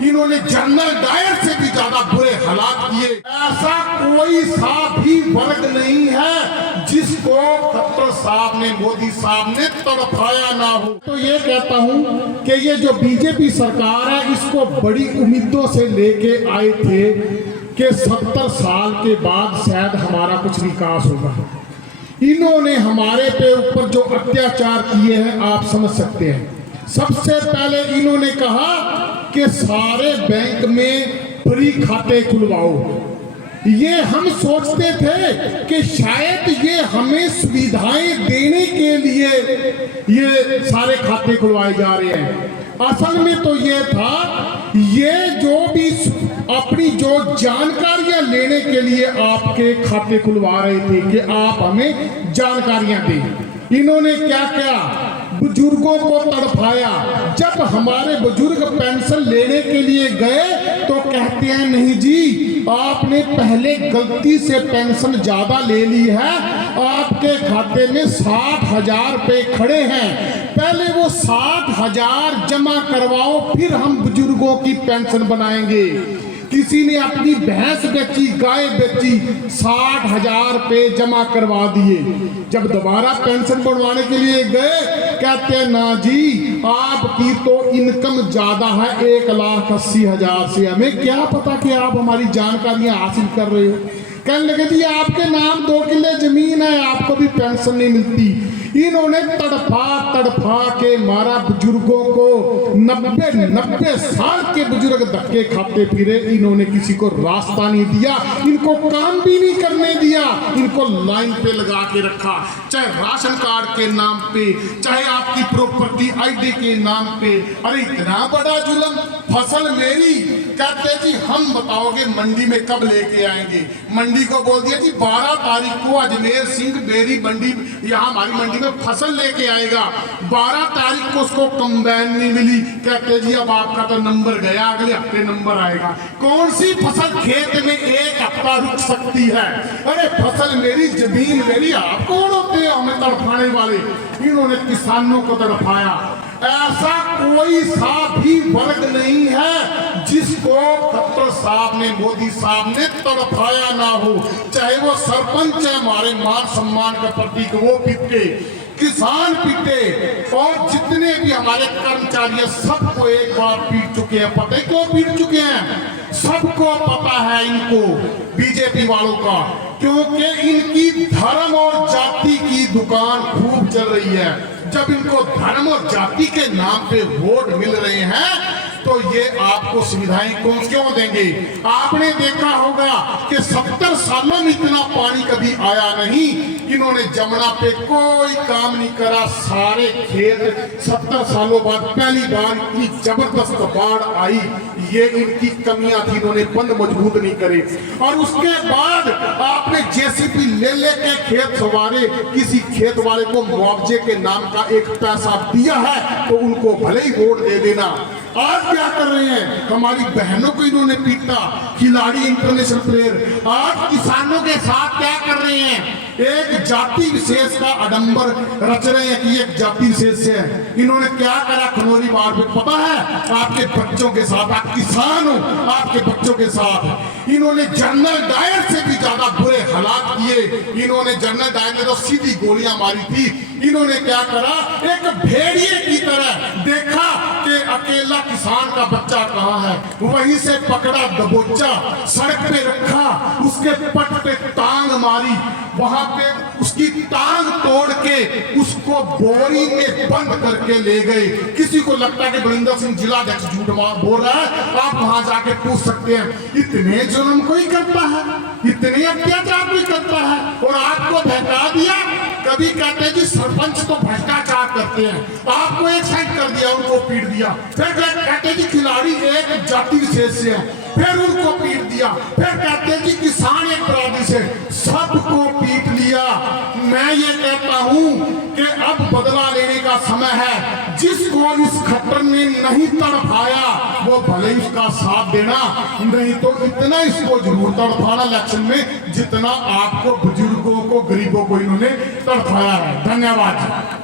इन्होंने general Dyer से भी ज्यादा बुरे हालात किए। ऐसा कोई सा भी वर्ग नहीं है जिसको खट्टर साहब ने, मोदी साहब ने तड़पाया ना हो। तो ये कहता हूं कि ये जो बीजेपी सरकार है इसको बड़ी उम्मीदों से लेके आए थे कि 70 साल के बाद शायद हमारा कुछ विकास होगा। इन्होंने हमारे पे ऊपर जो अत्याचार किए हैं आप समझ सकते हैं। सबसे पहले इन्होंने कहा कि सारे बैंक में फ्री खाते खुलवाओ। ये हम सोचते थे कि शायद ये हमें सुविधाएं देने के लिए ये सारे खाते खुलवाए जा रहे हैं। असल में तो ये था, ये जो भी अपनी जो जानकारियां लेने के लिए आपके खाते खुलवा रहे थे कि आप हमें जानकारियां दें। इन्होंने क्या किया, बुजुर्गों को तड़पाया। जब हमारे बुजुर्ग पेंशन लेने के लिए गए तो कहते हैं नहीं जी, आपने पहले गलती से पेंशन ज्यादा ले ली है, आपके खाते में 60,000 रुपए खड़े हैं, पहले वो 60,000 जमा करवाओ, फिर हम बुजुर्गों की पेंशन बनाएंगे। किसी ने अपनी भैंस बेची, गाय बेची, 60,000 रुपए जमा करवा दिए। जब दोबारा पेंशन बनवाने के लिए गए कहते हैं ना जी, आपकी तो इनकम ज्यादा है 1,80,000 से, हमें क्या पता कि आप हमारी जानकारियां हासिल कर रहे हो। कहने लगे जी आपके नाम 2 किले जमीन है, आपको भी पेंशन नहीं मिलती। इन्होंने तड़फा के मारा बुजुर्गों को। 90 साल के बुजुर्ग धक्के खाते फिरे। इन्होंने किसी को रास्ता नहीं दिया, इनको काम भी नहीं करने दिया, इनको लाइन पे लगा के रखा, चाहे राशन कार्ड के नाम पे, चाहे आपकी प्रॉपर्टी आईडी के नाम पे। अरे इतना बड़ा जुल्म, फसल मेरी, कहते जी हम बताओगे मंडी में कब लेके आएंगे। मंडी को बोल दिया जी 12 तारीख को अजमेर सिंह बेरी मंडी, यहाँ हमारी मंडी में फसल लेके आएगा। 12 तारीख को उसको कंबाइन नहीं मिली, कहते जी अब आपका तो नंबर गया, अगले हफ्ते नंबर आएगा। कौन सी फसल खेत में 1 हफ्ता रुक सकती है? अरे फसल मेरी, जमीन मेरी, आप कौन होते हैं हमें तड़पाने वाले? इन्होंने किसानों को तड़पाया। ऐसा कोई सा भी वर्ग नहीं है जिसको खट्टर साहब ने, मोदी साहब ने तड़पाया ना हो। चाहे वो सरपंच है, हमारे मान सम्मान का प्रतीक, वो पिटे, किसान पिटे, और जितने भी हमारे कर्मचारी हैं सबको एक बार पीट चुके हैं। पता है क्यों पीट चुके हैं? सबको पता है इनको, बीजेपी वालों का, क्योंकि इनकी धर्म और जाति की दुकान खूब चल रही है। जब इनको धर्म और जाति के नाम पे वोट मिल रहे हैं तो ये आपको सुविधाएं क्यों देंगे? आपने देखा होगा कि 70 सालों में इतना पानी कभी आया नहीं। इन्होंने जमुना पे कोई काम नहीं करा, सारे खेत 70 सालों बाद पहली बार इतनी जबरदस्त बाढ़ आई। ये इनकी कमियां थी, इन्होंने बंद मजबूत नहीं करे। और उसके बाद आपने जेसीबी ले लेके खेत सवारे, किसी खेत वाले को मुआवजे के नाम का 1 पैसा दिया है तो उनको भले ही वोट दे देना। आज क्या कर रहे हैं? हमारी बहनों को इन्होंने पीटा, खिलाड़ी इंटरनेशनल प्लेयर। आज किसानों के साथ क्या कर रहे हैं? एक जाति विशेष का आडंबर रच रहे हैं कि एक जाति विशेष से है। इन्होंने क्या करा खनौरी बाढ़ में पता है? आपके बच्चों के साथ, आप किसान हो, आपके बच्चों के साथ इन्होंने जनरल डायर से भी ज्यादा बुरे हालात किए। इन्होंने जनरल डायर ने तो सीधी गोलियां मारी थी। इन्होंने क्या करा, एक भेड़िए की तरह देखा कि अकेला किसान का बच्चा कहाँ है, वहीं से पकड़ा दबोचा, सड़क पे रखा, उसके पट पे टांग मारी, वहां पे उसकी टांग तोड़ के उसको बोरी में बंद करके ले गए। किसी को लगता है कि बरिंदर सिंह जिलाध्यक्ष झूठ बोल रहा है, आप वहां जाके पूछ सकते हैं। इतने जुल्म कोई करता है, इतने अत्याचार कोई करता है, और आपको बहका दिया। कभी कहते हैं कि सरपंच तो भ्रष्टाचार करते हैं, आपको एक साइड कर दिया, उनको पीट दिया। फिर कहते हैं कि खिलाड़ी एक जाति विशेष से है, फिर उनको पीट दिया। फिर कहते हैं कि किसान एक बरादरी से, सबको पीट लिया। मैं ये कहता हूं कि अब बदला लेने का समय है। जिसको इस खट्टर ने नहीं तड़पाया वो भले ही उसका साथ देना, नहीं तो इतना इसको जरूर तड़पाना इलेक्शन में जितना आपको बुजुर्गों को, गरीबों को इन्होंने तड़पाया है। धन्यवाद।